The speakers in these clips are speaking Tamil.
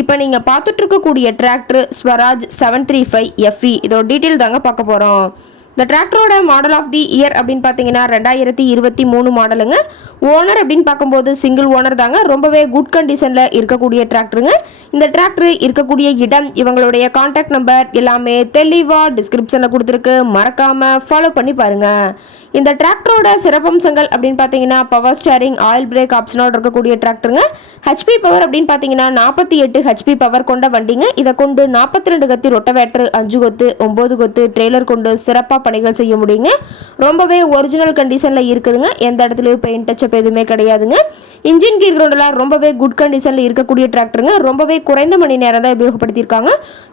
இப்போ நீங்கள் பார்த்துட்டு இருக்கக்கூடிய tractor Swaraj seven three five FE இதோட டீட்டெயில் தாங்க பார்க்க போகிறோம் இந்த டிராக்டரோட மாடல் ஆஃப் தி இயர் அப்படின்னு பார்த்தீங்கன்னா ரெண்டாயிரத்தி இருபத்தி மூணு மாடலுங்க ஓனர் அப்படின்னு பார்க்கும்போது சிங்கிள் ஓனர் தாங்க. ரொம்பவே குட் கண்டிஷனில் இருக்கக்கூடிய டிராக்டருங்க இந்த டிராக்டர் இருக்கக்கூடிய இடம் இவங்களுடைய காண்டாக்ட் நம்பர் எல்லாமே தெளிவாக டிஸ்கிரிப்ஷனில் கொடுத்துருக்கு. மறக்காமல் ஃபாலோ பண்ணி பாருங்கள் இந்த டிராக்டரோட சிறப்பம்சங்கள் அப்படின்னு பார்த்தீங்கன்னா பவர் ஸ்டேரிங் ஆயில் பிரேக் ஆப்ஷனோட இருக்கக்கூடிய டிராக்டருங்க. ஹெச்பி பவர் அப்படின்னு பார்த்தீங்கன்னா நாற்பத்தி எட்டு ஹெச்பி பவர் கொண்ட வண்டிங்க. இதை கொண்டு நாற்பத்தி ரெண்டு கத்தி ரொட்டவேட்டர் அஞ்சு கொத்து ஒம்பது கொத்து ட்ரெய்லர் கொண்டு சிறப்பாக பணிகள் செய்ய முடியுங்க. ரொம்பவே ஒரிஜினல் கண்டிஷனில் இருக்குதுங்க. எந்த இடத்துலையும் பெயிண்ட் டச்சப் எதுவுமே கிடையாதுங்க. இன்ஜின் கீர் கிரவுண்டெல்லாம் ரொம்பவே குட் கண்டிஷனில் இருக்கக்கூடிய டிராக்டருங்க. ரொம்பவே குறைந்த மணி நேரம் தான் உபயோகப்படுத்தியிருக்காங்க.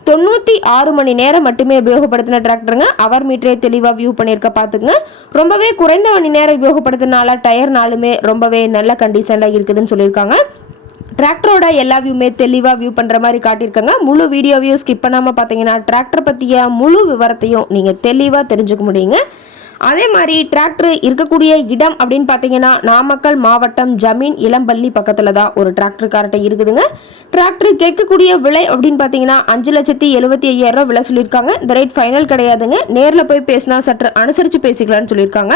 தொண்ணூற்றி ஆறு மணி நேரம் மட்டுமே உபயோகப்படுத்தின டிராக்டருங்க. அவர் மீட்டரே தெளிவாக வியூ பண்ணியிருக்க ரொம்ப ரொம்பவே குறைந்த மணி நேரம் உபயோகப்படுத்தினால டயர்னாலுமே ரொம்பவே நல்ல கண்டிஷனில் இருக்குதுன்னு சொல்லியிருக்காங்க. டிராக்டரோட எல்லா வியூமே தெளிவாக வியூ பண்ணுற மாதிரி காட்டியிருக்காங்க. முழு வீடியோவையும் ஸ்கிப் பண்ணாமல் பார்த்தீங்கன்னா டிராக்டர் பற்றிய முழு விவரத்தையும் நீங்கள் தெளிவாக தெரிஞ்சுக்க முடியுங்க. அதே மாதிரி டிராக்டர் இருக்கக்கூடிய இடம் அப்படின்னு பார்த்தீங்கன்னா நாமக்கல் மாவட்டம் ஜமீன் இளம்பள்ளி பக்கத்தில் தான் ஒரு டிராக்டர் கார்ட்டை இருக்குதுங்க. டிராக்டர் கேட்கக்கூடிய விலை அப்படின்னு பார்த்தீங்கன்னா அஞ்சு லட்சத்தி எழுபத்தி ஐயாயிரம் விலை சொல்லியிருக்காங்க. இந்த ரேட் ஃபைனல் கிடையாதுங்க. நேரில் போய் பேசினா சற்று அனுசரித்து பேசிக்கலாம்னு சொல்லியிருக்காங்க.